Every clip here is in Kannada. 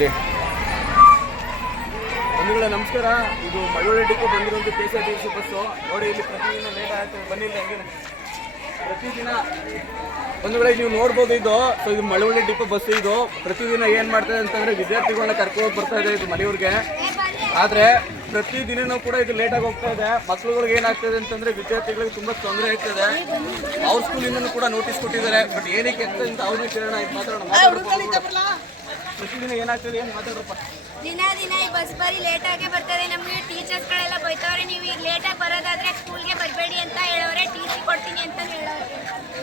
ಇದ್ರಿ ಬಂಧುಗಳ, ನಮಸ್ಕಾರ. ಇದು ಮಳವಳ್ಳಿ ಡಿಪೋ ಬಂದಿರುವಂಥ K S R T C bus. ನೋಡಿ, ಇಲ್ಲಿ ಪ್ರತಿದಿನ ಲೇಟ್ ಆಗ್ತದೆ ಬನ್ನಿಲ್ಲ ಹಂಗೆ? ಪ್ರತಿದಿನ, ಬಂಧುಗಳೇ, ನೀವು ನೋಡ್ಬೋದು ಇದು. ಸೊ ಇದು ಮಳವಳ್ಳಿ ಡಿಪೋ ಬಸ್ ಇದು. ಪ್ರತಿದಿನ ಏನು ಮಾಡ್ತದೆ ಅಂತಂದ್ರೆ ವಿದ್ಯಾರ್ಥಿಗಳನ್ನ ಕರ್ಕೊಂಡು ಬರ್ತಾ ಇದೆ ಇದು ಮನೆಯವ್ರಿಗೆ. ಆದರೆ, ಪ್ರತಿದಿನನೂ ಕೂಡ ಇದು ಲೇಟಾಗಿ ಹೋಗ್ತಾ ಇದೆ. ಮಕ್ಳುಗಳಿಗೆ ಏನಾಗ್ತದೆ ಅಂತಂದ್ರೆ ವಿದ್ಯಾರ್ಥಿಗಳಿಗೆ ತುಂಬಾ ತೊಂದರೆ ಆಗ್ತದೆ. ಅವ್ರ ಸ್ಕೂಲಿಂದನೂ ಕೂಡ ನೋಟಿಸ್ ಕೊಟ್ಟಿದ್ದಾರೆ. ಬಟ್ ಏನಕ್ಕೆ ಅಂತ ಅವ್ರಿಗೆ ಕೇಳೋಣ ಇದು ಮಾತಾಡೋಣ. ಪ್ರತಿದಿನ ಏನಾಗ್ತದೆ? ಏನು ಮಾತಾಡಪ್ಪ ದಿನ ದಿನ ಈ ಬಸ್ ಬಾರಿ ಲೇಟ್ ಆಗಿ ಬರ್ತದೆ. ನಮಗೆ ಟೀಚರ್ಸ್ಗಳೆಲ್ಲ ಬೈತವ್ರೆ ನೀವು ಈಗ ಲೇಟಾಗಿ ಬರೋದಾದ್ರೆ ಸ್ಕೂಲ್ಗೆ ಬರಬೇಡಿ ಅಂತ ಹೇಳೋರೆ ಟಿ ಸಿ ಕೊಡ್ತೀನಿ ಅಂತ ಹೇಳೋರು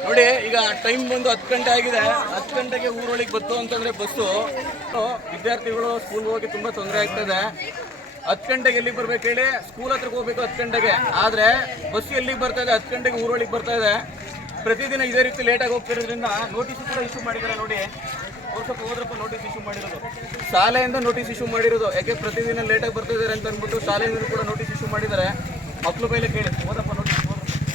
ನೋಡಿ ಈಗ ಟೈಮ್ ಬಂದು ಹತ್ತು ಗಂಟೆ ಆಗಿದೆ. ಹತ್ತು ಗಂಟೆಗೆ ಊರೊಳಗೆ ಬತ್ತು ಅಂತಂದ್ರೆ ಬಸ್ಸು. ಸೊ, ವಿದ್ಯಾರ್ಥಿಗಳು ಸ್ಕೂಲ್ ಹೋಗಿ ತುಂಬಾ ತೊಂದರೆ ಆಗ್ತದೆ. ಹತ್ತು ಗಂಟೆಗೆ ಎಲ್ಲಿಗೆ ಬರ್ಬೇಕು ಹೇಳಿ? ಸ್ಕೂಲ್ ಹತ್ರಕ್ಕೆ ಹೋಗ್ಬೇಕು ಹತ್ತು ಗಂಟೆಗೆ. ಆದ್ರೆ ಬಸ್ ಎಲ್ಲಿಗೆ ಬರ್ತಾ ಇದೆ? ಹತ್ತು ಗಂಟೆಗೆ ಊರೊಳಗೆ ಬರ್ತಾ ಇದೆ. ಪ್ರತಿದಿನ ಇದೇ ರೀತಿ ಲೇಟಾಗಿ ಹೋಗ್ತಿರೋದ್ರಿಂದ ನೋಟಿಸ್ ಕೂಡ ಇಶ್ಯೂ ಮಾಡಿದ್ದಾರೆ ನೋಡಿ. ಹೋದ್ರಪ್ಪ ನೋಟಿಸ್ ಇಶ್ಯೂ ಮಾಡಿರೋದು. ಶಾಲೆಯಿಂದ ನೋಟಿಸ್ ಇಶ್ಯೂ ಮಾಡಿರೋದು. ಯಾಕೆ ಪ್ರತಿದಿನ ಲೇಟಾಗಿ ಬರ್ತಿದ್ದಾರೆ ಅಂತ ಅಂದ್ಬಿಟ್ಟು ಶಾಲೆಯಿಂದ ಕೂಡ ನೋಟಿಸ್ ಇಶ್ಯೂ ಮಾಡಿದ್ದಾರೆ ಮಕ್ಕಳು ಮೇಲೆ ಕೇಳಿ. ಹೋದಪ್ಪ ನೋಟಿಸ್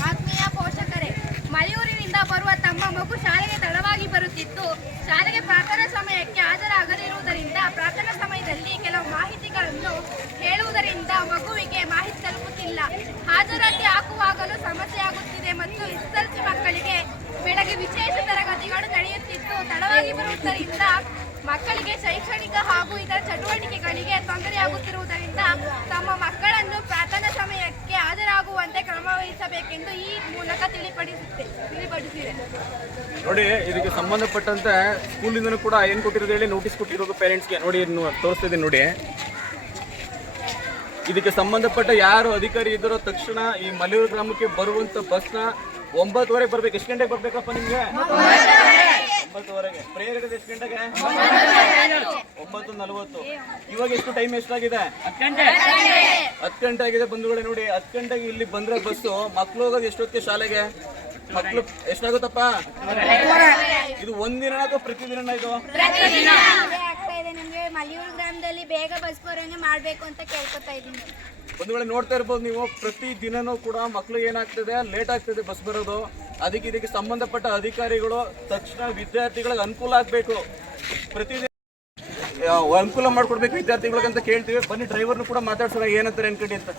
ಆತ್ಮೀಯ ಪೋಷಕರೇ ಮಲೆಯೂರಿನಿಂದ ಬರುವ ತಮ್ಮ ಮಗು ಶಾಲೆಗೆ ತಡವಾಗಿ ಬರುತ್ತಿತ್ತು. ಶಾಲೆಗೆ ಪ್ರಾರ್ಥನಾ ಸಮಯಕ್ಕೆ ಹಾಜರಾಗದಿರುವುದರಿಂದ ಪ್ರಾರ್ಥನಾ ಸಮಯದಲ್ಲಿ ಕೆಲವು ಮಾಹಿತಿಗಳನ್ನು ಹೇಳುವುದರಿಂದ ಮಗುವಿಗೆ ಮಾಹಿತಿ ತಲುಪುತ್ತಿಲ್ಲ. ಹಾಜರಾತಿ ಹಾಕುವಾಗಲೂ ಸಮಸ್ಯೆ ಮೂಲಕ ನೋಡಿ, ಇದಕ್ಕೆ ಸಂಬಂಧಪಟ್ಟಂತೆ ಸ್ಕೂಲಿಂದನೂ ಕೂಡ ಏನು ಕೊಟ್ಟಿರೋದು ಹೇಳಿ ನೋಟಿಸ್ ಕೊಟ್ಟಿರೋದು ಪೇರೆಂಟ್ಸ್ಗೆ ನೋಡಿ, ಇನ್ನು ತೋರಿಸ್ತಾ ನೋಡಿ. ಇದಕ್ಕೆ ಸಂಬಂಧಪಟ್ಟ ಯಾರು ಅಧಿಕಾರಿ ಇದ್ದಾರೋ ತಕ್ಷಣ ಈ ಮಲೆಯೂರು ಗ್ರಾಮಕ್ಕೆ ಬರುವಂತ ಬಸ್ನ ಒಂಬತ್ತುವರೆಗೆ ಬರ್ಬೇಕು. ಎಷ್ಟು ಗಂಟೆಗೆ ಬರ್ಬೇಕಪ್ಪ ನಿಮ್ಗೆ? ಒಂಬತ್ತುವರೆಗೆ. ಪ್ರೇಯರ್ ಎಷ್ಟು ಗಂಟೆಗೆ? ಒಂಬತ್ತು ನಲವತ್ತು. ಇವಾಗ ಎಷ್ಟು ಟೈಮ್ ಎಷ್ಟಾಗಿದೆ? ಹತ್ತು ಗಂಟೆ ಆಗಿದೆ ಬಂಧುಗಳೇ ನೋಡಿ. ಹತ್ತು ಗಂಟೆಗೆ ಇಲ್ಲಿ ಬಂದ್ರೆ ಬಸ್ಸು. ಮಕ್ಳು ಹೋಗೋದು ಎಷ್ಟೊತ್ತಿಗೆ ಶಾಲೆಗೆ? ಮಕ್ಳು ಎಷ್ಟಾಗುತ್ತಪ್ಪ? ಇದು ಒಂದಿನ ಅಥವಾ ಪ್ರತಿದಿನ ಇದು? ಮಲಿಯೂರು ಗ್ರಾಮದಲ್ಲಿ ಬೇಗ ಬಸ್ ಬರೋಂಗೆ ಮಾಡ್ಬೇಕು ಅಂತ ಕೇಳ್ಕೊತಾ ಇದ್ದೀನಿ. ಬಂಧುಗಳೇ ನೋಡ್ತಾ ಇರ್ಬೋದು ನೀವು ಪ್ರತಿ ದಿನನೂ ಕೂಡ ಮಕ್ಕಳು ಏನಾಗ್ತದೆ ಲೇಟ್ ಆಗ್ತದೆ ಬಸ್ ಬರೋದು ಅದಕ್ಕೆ ಇದಕ್ಕೆ ಸಂಬಂಧಪಟ್ಟ ಅಧಿಕಾರಿಗಳು ತಕ್ಷಣ ವಿದ್ಯಾರ್ಥಿಗಳಿಗೆ ಅನುಕೂಲ ಆಗಬೇಕು ಪ್ರತಿದಿನ ಆ, ಅನುಕೂಲ ಮಾಡ್ಕೊಡ್ಬೇಕು ವಿದ್ಯಾರ್ಥಿಗಳಿಗೆ ಅಂತ ಕೇಳ್ತೀವಿ ಬನ್ನಿ ಡ್ರೈವರ್ನು ಕೂಡ ಮಾತಾಡ್ಸೋಣ ಏನಂತಾರೆ ಅನ್ಕಂಡಿ ಅಂತ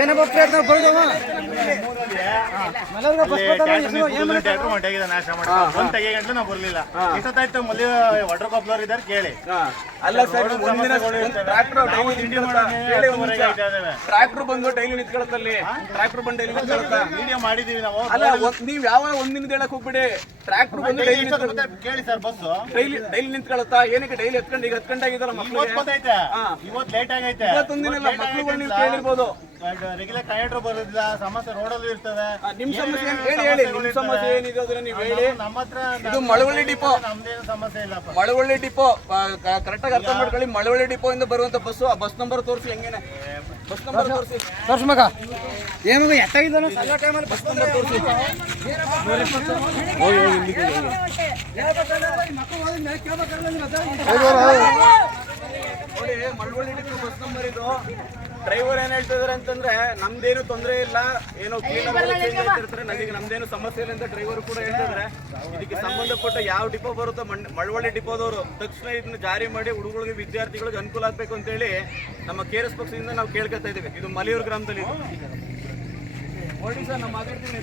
ಏನಪ್ಪ ಪ್ರಯತ್ನ ಬರೋದವ ಟ್ಯಾಕ್ಟರ್ ಹೊಂಟಾಗಿದೆ ನಾಶ ಮಾಡಿ ಒಂದ್ ತೆಗೆ ಗಂಟ್ಲು ನಾವು ಬರ್ಲಿಲ್ಲ. ಇಷ್ಟೊತ್ತಾಯ್ತು ಮಲ್ಲಿ ವಾಟರ್ ಕಾಪ್ಲರ್ ಇದ್ದಾರೆ ಕೇಳಿ. ಅಲ್ಲ ಸರ್ ಒಂದಿನ ಬಂದು ಡೈಲಿ ನಿಂತ್ಕೊಳತ್ತಲ್ಲಿ ಟ್ರ್ಯಾಕ್ಟರ್ ಬಂದು ಡೈಲಿ ನಿಂತ್ಕೊಳತ್ತ ವಿಡಿಯೋ ಮಾಡಿದೀವಿ ನಾವು. ಅಲ್ಲ ನೀವ್ ಯಾವ ಒಂದಿನದ ಹೇಳಕ್ ಹೋಗ್ಬಿಡಿ. ಟ್ರ್ಯಾಕ್ಟರ್ ಬಂದು ಡೈಲಿ ಕೇಳಿ ಸರ್ ಬಸ್ ಡೈಲಿ ಡೈಲಿ ನಿಂತ್ಕೊಳತ್ತಾ ಏನಕ್ಕೆ ಡೈಲಿ ಹತ್ಕೊಂಡು ಗಂಟೆ ಈಗ ಹತ್ಕೊಂಡಾಗಿದ್ದಾರೆ ಮಕ್ಕಳು ಇವತ್ತು ಲೇಟ್ ಆಗೈತೆ. ಇವತ್ತೊಂದಿನ ಮಕ್ಳುಗಳು ನೀವು ಕೇಳಿರ್ಬೋದು ರೆಗ್ಯುಲರ್ ಬರೋದಿಲ್ಲ ಸಮಸ್ಯೆ ರೋಡಲ್ಲೂ ಇರ್ತವೆ ನಿಮ್ ಸಮಸ್ಯೆ ಏನ್- ಹೇಳಿ ಹೇಳಿ ನಿಮ್ ಸಮಸ್ಯೆ ಏನಿದೆ ಅದನ್ನ ನೀವು ಹೇಳಿ ನಮ್ಮ ಹತ್ರ ಇದು ಮಳವಳ್ಳಿ ಡಿಪೋ ನಮ್ದೇನು ಸಮಸ್ಯೆ ಇಲ್ಲಪ್ಪ ಮಳವಳ್ಳಿ ಡಿಪೋ ಕರೆಕ್ಟ್ ಆಗಿ ಅರ್ಥ ಮಾಡ್ಕೊಳ್ಳಿ ಮಳವಳ್ಳಿ ಡಿಪೋ ಇಂದ ಬರುವಂತ ಬಸ್ಸು ಆ ಬಸ್ ನಂಬರ್ ತೋರಿಸಿ ಹೆಂಗೇನೆ ಬಸ್ ನಂಬರ್ ತೋರಿಸಿ ತೋರ್ಸ್ ಮಗ ಏನು ಮಗ ಎತ್ತಾಗಿದ್ದಾನ ಸಣ್ಣ ಟೈಮಲ್ಲಿ ಬಸ್ ನಂಬರ್ ತೋರಿಸಿ ಹೋಗಿ ಹೋಗಿ ಇಲ್ಲಿಗೆ ಹೋಗಿ. ನೋಡಿ ಮಳವಳ್ಳಿ ಡಿಪೋ ಬಸ್ ನಂಬರ್ ಇದು. ಡ್ರೈವರ್ ಏನ್ ಹೇಳ್ತಿದಾರೆ ಅಂತಂದ್ರೆ ನಮ್ದೇನು ತೊಂದರೆ ಇಲ್ಲ. ಏನೋ ಕ್ಲೀನ್ ಚೇಂಜ್ ಆಗ್ತಿರ್ತಾರೆ. ನನಗೆ ನಮ್ದೇನು ಸಮಸ್ಯೆ ಇಲ್ಲ ಅಂತ ಡ್ರೈವರ್ ಕೂಡ ಹೇಳ್ತಿದ್ರೆ. ಇದಕ್ಕೆ ಸಂಬಂಧಪಟ್ಟ ಯಾವ ಡಿಪೋ ಬರುತ್ತೋ ಮಣ್- ಮಳವಳ್ಳಿ ಡಿಪೋದವರು ತಕ್ಷಣ ಇದನ್ನ ಜಾರಿ ಮಾಡಿ ಹುಡುಗರಿಗೆ ವಿದ್ಯಾರ್ಥಿಗಳಿಗೆ ಅನುಕೂಲ ಆಗ್ಬೇಕು ಅಂತೇಳಿ ನಮ್ಮ ಕೆ ಎಸ್ ಪಕ್ಷದಿಂದ ನಾವು ಕೇಳ್ಕೊತಾ ಇದೀವಿ ಇದು ಮಲಿಯೂರು ಗ್ರಾಮದಲ್ಲಿ ಸರ್ ನಮ್ಮ ಮಾತಾಡ್ತೀನಿ.